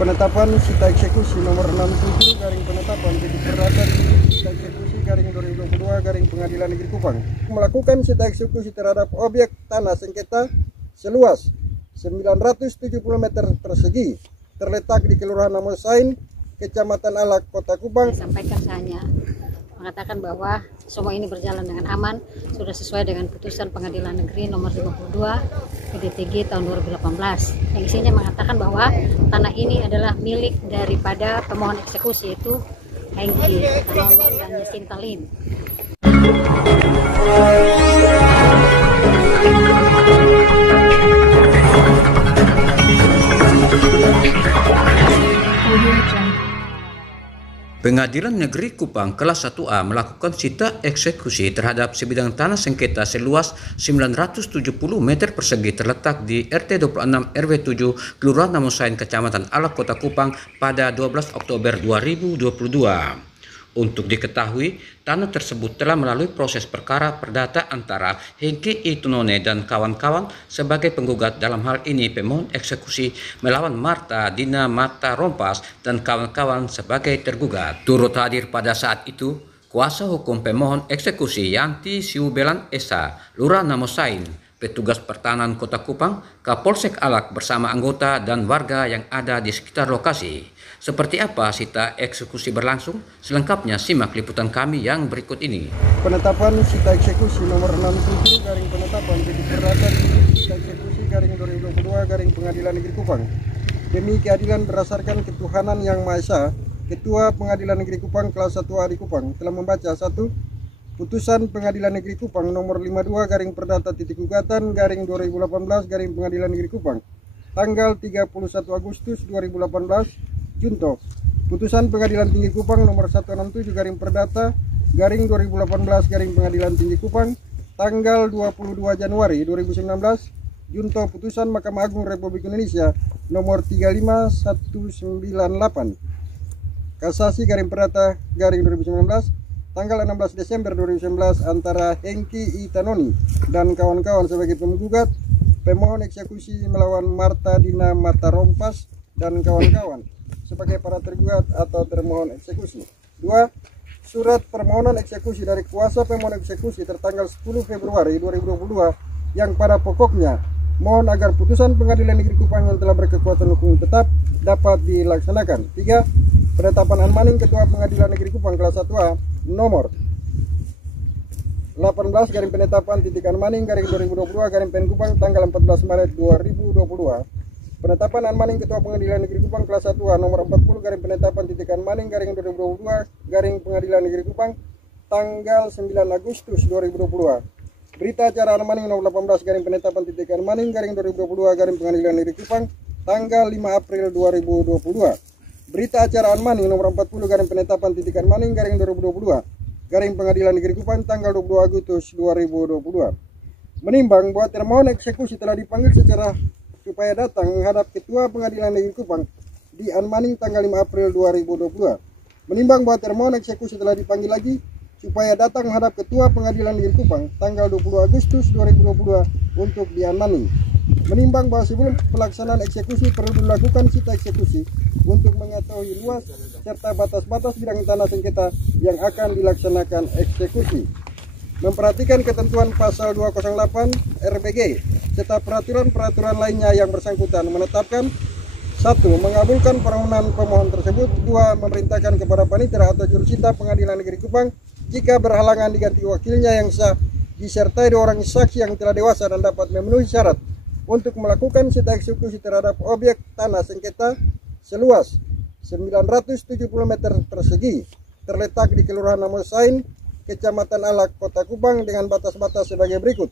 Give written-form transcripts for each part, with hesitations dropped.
Penetapan sita eksekusi nomor 67 garing penetapan titik perdata sita eksekusi garing 2022 garing Pengadilan Negeri Kupang melakukan sita eksekusi terhadap objek tanah sengketa seluas 970 meter persegi terletak di Kelurahan Namosain, Kecamatan Alak, Kota Kupang. Sampaikan hanya mengatakan bahwa semua ini berjalan dengan aman, sudah sesuai dengan putusan Pengadilan Negeri nomor 52 PDTG tahun 2018 yang isinya mengatakan bahwa tanah ini adalah milik daripada pemohon eksekusi, yaitu Hengki Itanoni dan Yasinta Lim. Pengadilan Negeri Kupang kelas 1A melakukan sita eksekusi terhadap sebidang tanah sengketa seluas 970 meter persegi terletak di RT 26 RW 7 Kelurahan Namosain, Kecamatan Alak, Kota Kupang pada 12 Oktober 2022. Untuk diketahui, tanah tersebut telah melalui proses perkara perdata antara Hengki Itanoni dan kawan-kawan sebagai penggugat, dalam hal ini pemohon eksekusi melawan Marta Dina Mata Rompas dan kawan-kawan sebagai tergugat. Turut hadir pada saat itu kuasa hukum pemohon eksekusi Yanti Siubelan Esa, Lurah Namosain, petugas pertahanan Kota Kupang, Kapolsek Alak bersama anggota dan warga yang ada di sekitar lokasi. Seperti apa sita eksekusi berlangsung? Selengkapnya simak liputan kami yang berikut ini. Penetapan sita eksekusi nomor 67 garing penetapan titik perdata sita eksekusi garing 2022 garing Pengadilan Negeri Kupang. Demi keadilan berdasarkan ketuhanan yang Maha Esa, Ketua Pengadilan Negeri Kupang kelas 1A di Kupang telah membaca satu putusan Pengadilan Negeri Kupang nomor 52 garing perdata titik gugatan garing 2018 garing Pengadilan Negeri Kupang tanggal 31 Agustus 2018 junto. Putusan Pengadilan Tinggi Kupang nomor 167 garing perdata garing 2018 garing Pengadilan Tinggi Kupang tanggal 22 Januari 2019 junto. Putusan Mahkamah Agung Republik Indonesia nomor 35198 kasasi garing perdata garing 2019 tanggal 16 Desember 2019 antara Hengki Itanoni dan kawan-kawan sebagai penggugat, pemohon eksekusi melawan Marta Dina Mata Rompas dan kawan-kawan sebagai para tergugat atau termohon eksekusi. 2. Surat permohonan eksekusi dari kuasa pemohon eksekusi tertanggal 10 Februari 2022 yang pada pokoknya mohon agar putusan Pengadilan Negeri Kupang yang telah berkekuatan hukum tetap dapat dilaksanakan. 3. Penetapan Anmaning Ketua Pengadilan Negeri Kupang kelas 1A nomor 18 garing penetapan titik Anmaning garing 2022 garing PN Kupang tanggal 14 Maret 2022. Penetapan Anmaning Ketua Pengadilan Negeri Kupang kelas 1A nomor 40 garing penetapan titik Anmaning garing 2022 garing Pengadilan Negeri Kupang tanggal 9 Agustus 2022. Berita acara Anmaning nomor 18 garing penetapan titik Anmaning garing 2022 garing Pengadilan Negeri Kupang tanggal 5 April 2022. Berita acara Anmaning nomor 40 garing penetapan titik Anmaning garing 2022 garing Pengadilan Negeri Kupang tanggal 22 Agustus 2022. Menimbang bahwa termohon eksekusi telah dipanggil secara supaya datang menghadap Ketua Pengadilan Negeri Kupang di Anmaning tanggal 5 April 2022. Menimbang bahwa termohon eksekusi telah dipanggil lagi supaya datang menghadap Ketua Pengadilan Negeri Kupang tanggal 20 Agustus 2022 untuk di Anmaning. Menimbang bahwa sebelum pelaksanaan eksekusi perlu dilakukan sita eksekusi untuk mengetahui luas serta batas-batas bidang tanah sengketa yang akan dilaksanakan eksekusi. Memperhatikan ketentuan pasal 208 RPG serta peraturan-peraturan lainnya yang bersangkutan, menetapkan 1. Mengabulkan permohonan pemohon tersebut. 2. Memerintahkan kepada panitera atau jurusita Pengadilan Negeri Kupang jika berhalangan diganti wakilnya yang sah disertai 2 orang saksi yang telah dewasa dan dapat memenuhi syarat untuk melakukan sita eksekusi terhadap objek tanah sengketa seluas 970 meter persegi terletak di Kelurahan Namosain, Kecamatan Alak, Kota Kupang dengan batas-batas sebagai berikut.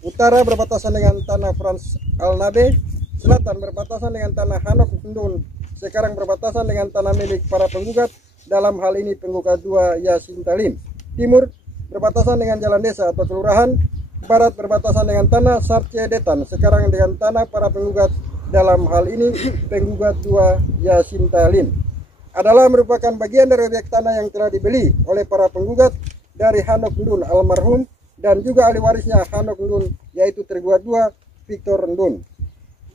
Utara berbatasan dengan tanah Frans Alnabe, selatan berbatasan dengan tanah Hanok Ndun, sekarang berbatasan dengan tanah milik para penggugat, dalam hal ini penggugat 2 Yasinta Lim. Timur berbatasan dengan jalan desa atau kelurahan, barat berbatasan dengan tanah Sarce Detan, sekarang dengan tanah para penggugat, dalam hal ini penggugat 2 Yasinta Lim. Adalah merupakan bagian dari objek tanah yang telah dibeli oleh para penggugat dari Hanok Ndun almarhum dan juga ahli warisnya Hanok Ndun, yaitu tergugat 2 Victor Ndun.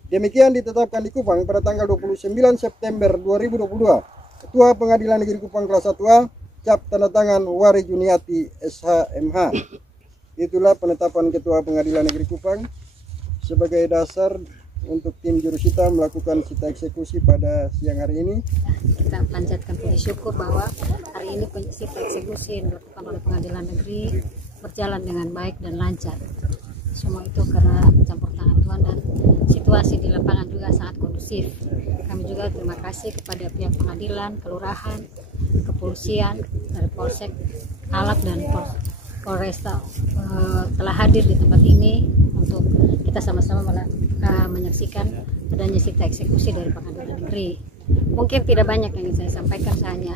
Demikian ditetapkan di Kupang pada tanggal 29 September 2022. Ketua Pengadilan Negeri Kupang kelas 1A, cap tanda tangan Wari Juniati SHMH. Itulah penetapan Ketua Pengadilan Negeri Kupang sebagai dasar untuk tim jurusita melakukan sita eksekusi pada siang hari ini. Kita panjatkan puji syukur bahwa hari ini sita eksekusi yang dilakukan oleh Pengadilan Negeri berjalan dengan baik dan lancar. Semua itu karena campur tangan Tuhan dan situasi di lapangan juga sangat kondusif. Kami juga terima kasih kepada pihak pengadilan, kelurahan, kepolisian, dari Polsek Alak dan Polresta telah hadir di tempat ini untuk kita sama-sama menyaksikan adanya sita eksekusi dari Pengadilan Negeri. Mungkin tidak banyak yang ingin saya sampaikan, saya hanya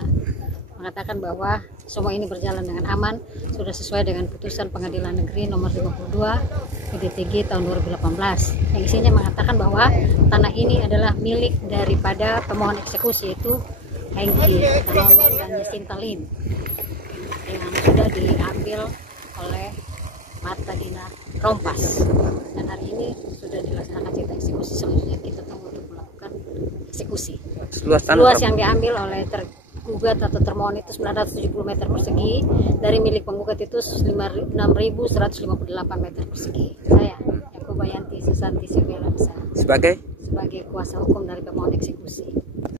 mengatakan bahwa semua ini berjalan dengan aman, sudah sesuai dengan putusan Pengadilan Negeri nomor 52 PDTG tahun 2018 yang isinya mengatakan bahwa tanah ini adalah milik daripada pemohon eksekusi, yaitu Hengki Tanon dan Yasinta Lim, yang sudah diambil oleh Marta Dina Rompas, dan hari ini sudah dilaksanakan sita eksekusi. Selanjutnya kita tunggu untuk melakukan eksekusi. Luas yang diambil oleh tergugat atau termohon itu 970 meter persegi, dari milik penggugat itu 6.158 meter persegi. Saya Yakubayanti Susanti Sivela sebagai kuasa hukum dari pemohon eksekusi.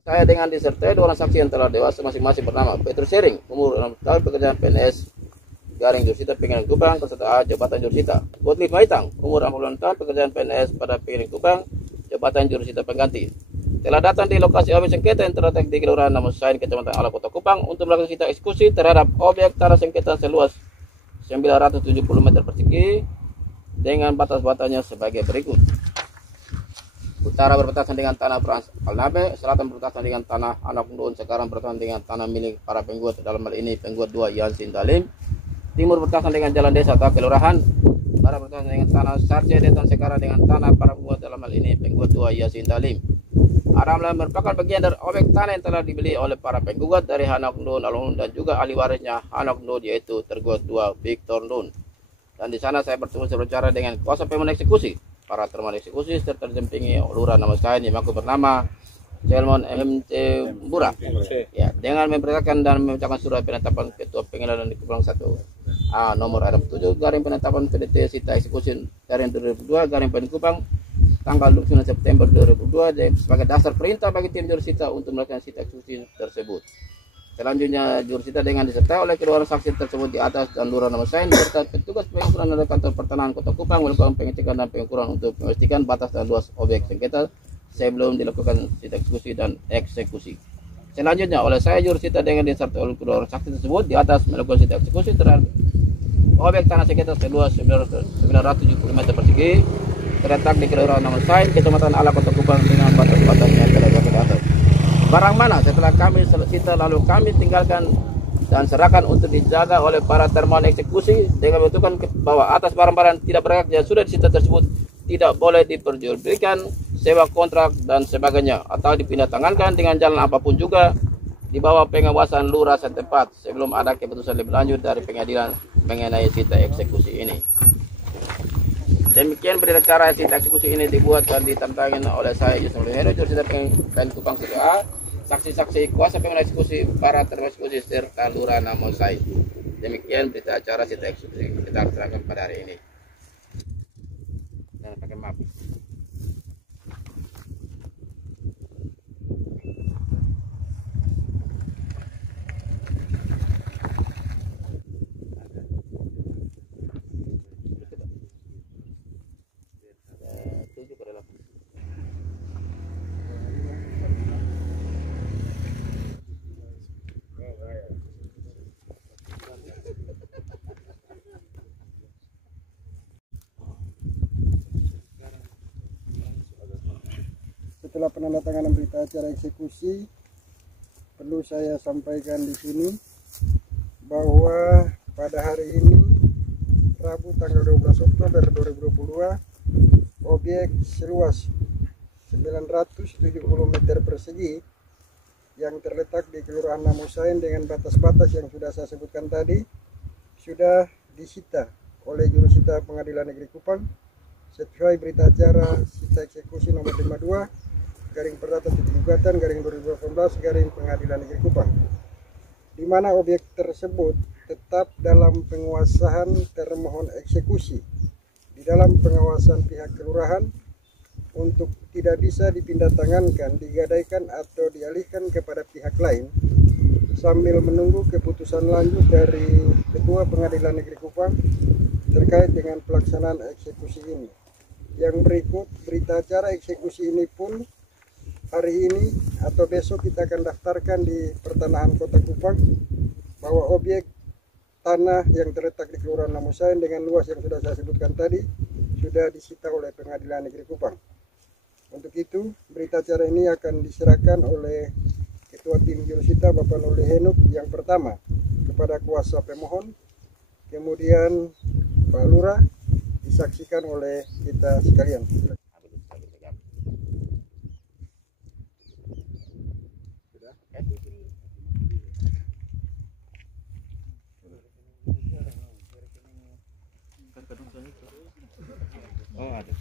Saya dengan disertai dua orang saksi yang telah dewasa masing-masing bernama Petrus Sering, umur 6 tahun, pekerjaan PNS Garing Jurusita Pengadilan Kupang, kelas 1A, jabatan Jurusita. Gottlieb Maitang, umur 60 tahun, pekerjaan PNS pada Pengadilan Kupang, jabatan Jurusita Pengganti. Telah datang di lokasi objek sengketa yang terletak di Kelurahan Namosain, Kecamatan Alak, Kota Kupang untuk melakukan sita eksekusi terhadap objek tanah sengketa seluas 970 meter persegi dengan batas-batasnya sebagai berikut. Utara berbatasan dengan tanah Frans Alnabe, selatan berbatasan dengan tanah Anak Undun, sekarang berbatasan dengan tanah milik para penggugat, dalam hal ini penggugat 2 Yasinta Lim. Timur berbatasan dengan jalan desa atau kelurahan, barat berbatasan dengan tanah Sarce Detan, sekarang dengan tanah para penggugat, dalam hal ini penggugat 2 Yasinta Lim. Aramlah merupakan bagian dari objek tanah yang telah dibeli oleh para penggugat dari Hanak Ndun Alun dan juga ahli warisnya Hanak Ndun, yaitu tergugat 2 Victor Ndun. Dan di sana saya bertemu berbicara dengan kuasa pemohon eksekusi, para termohon eksekusi serta didampingi Lurah Namosain yang aku bernama Selmon MT Bura. Ya, dengan memperlihatkan dan membacakan surat penetapan Ketua Pengadilan Negeri Kupang 1A nomor 7 garing penetapan PDT sita eksekusi garing 2002 garing Pengadilan Kupang tanggal 29 September 2002 sebagai dasar perintah bagi tim jurusita untuk melakukan sita eksekusi tersebut. Selanjutnya jurusita dengan disertai oleh kedua orang saksi tersebut di atas dan Lurah Namosain serta petugas pengukuran dari kantor pertanahan Kota Kupang melakukan pengecekan dan pengukuran untuk memastikan batas dan luas objek sengketa sebelum dilakukan sita eksekusi dan eksekusi. Selanjutnya oleh saya jurusita dengan disertai oleh kedua orang saksi tersebut di atas melakukan sita eksekusi terhadap objek tanah sengketa seluas 970 meter persegi terletak di Kelurahan Namosain, Kecamatan Alak, Kota Kupang dengan batas-batasnya terdapat di atas. Barang mana setelah kami sita lalu kami tinggalkan dan serahkan untuk dijaga oleh para termohon eksekusi dengan menentukan bahwa atas barang-barang tidak berhak yang sudah disita tersebut tidak boleh diperjualbelikan, sewa kontrak dan sebagainya atau dipindah tangankan dengan jalan apapun juga di bawah pengawasan lurah setempat sebelum ada keputusan lebih lanjut dari pengadilan mengenai sita eksekusi ini. Demikian berita cara sita eksekusi ini dibuat dan ditantangin oleh saya Yusuf Lumero, jurusita Pengadilan Kupang 1A, saksi-saksi kuasa pemohon eksekusi, para termohon eksekusi serta Lurah Namosain. Demikian berita acara sita eksekusi kita serahkan pada hari ini. Jangan pakai map. Setelah penandatanganan berita acara eksekusi, perlu saya sampaikan di sini bahwa pada hari ini Rabu tanggal 12 Oktober 2022 objek seluas 970 meter persegi yang terletak di Kelurahan Namosain dengan batas-batas yang sudah saya sebutkan tadi sudah disita oleh jurusita Pengadilan Negeri Kupang sesuai berita acara sita eksekusi nomor 52 garing perdata titik gugatan garing 2018 garing Pengadilan Negeri Kupang, di mana objek tersebut tetap dalam penguasaan termohon eksekusi di dalam pengawasan pihak kelurahan untuk tidak bisa dipindah tangankan, digadaikan atau dialihkan kepada pihak lain sambil menunggu keputusan lanjut dari Ketua Pengadilan Negeri Kupang terkait dengan pelaksanaan eksekusi ini. Yang berikut berita acara eksekusi ini pun hari ini atau besok kita akan daftarkan di Pertanahan Kota Kupang bahwa objek tanah yang terletak di Kelurahan Namusain dengan luas yang sudah saya sebutkan tadi sudah disita oleh Pengadilan Negeri Kupang. Untuk itu, berita acara ini akan diserahkan oleh Ketua Tim Jurusita Bapak Nurli Henuk yang pertama kepada kuasa pemohon, kemudian Pak Lurah, disaksikan oleh kita sekalian. Oh, ada.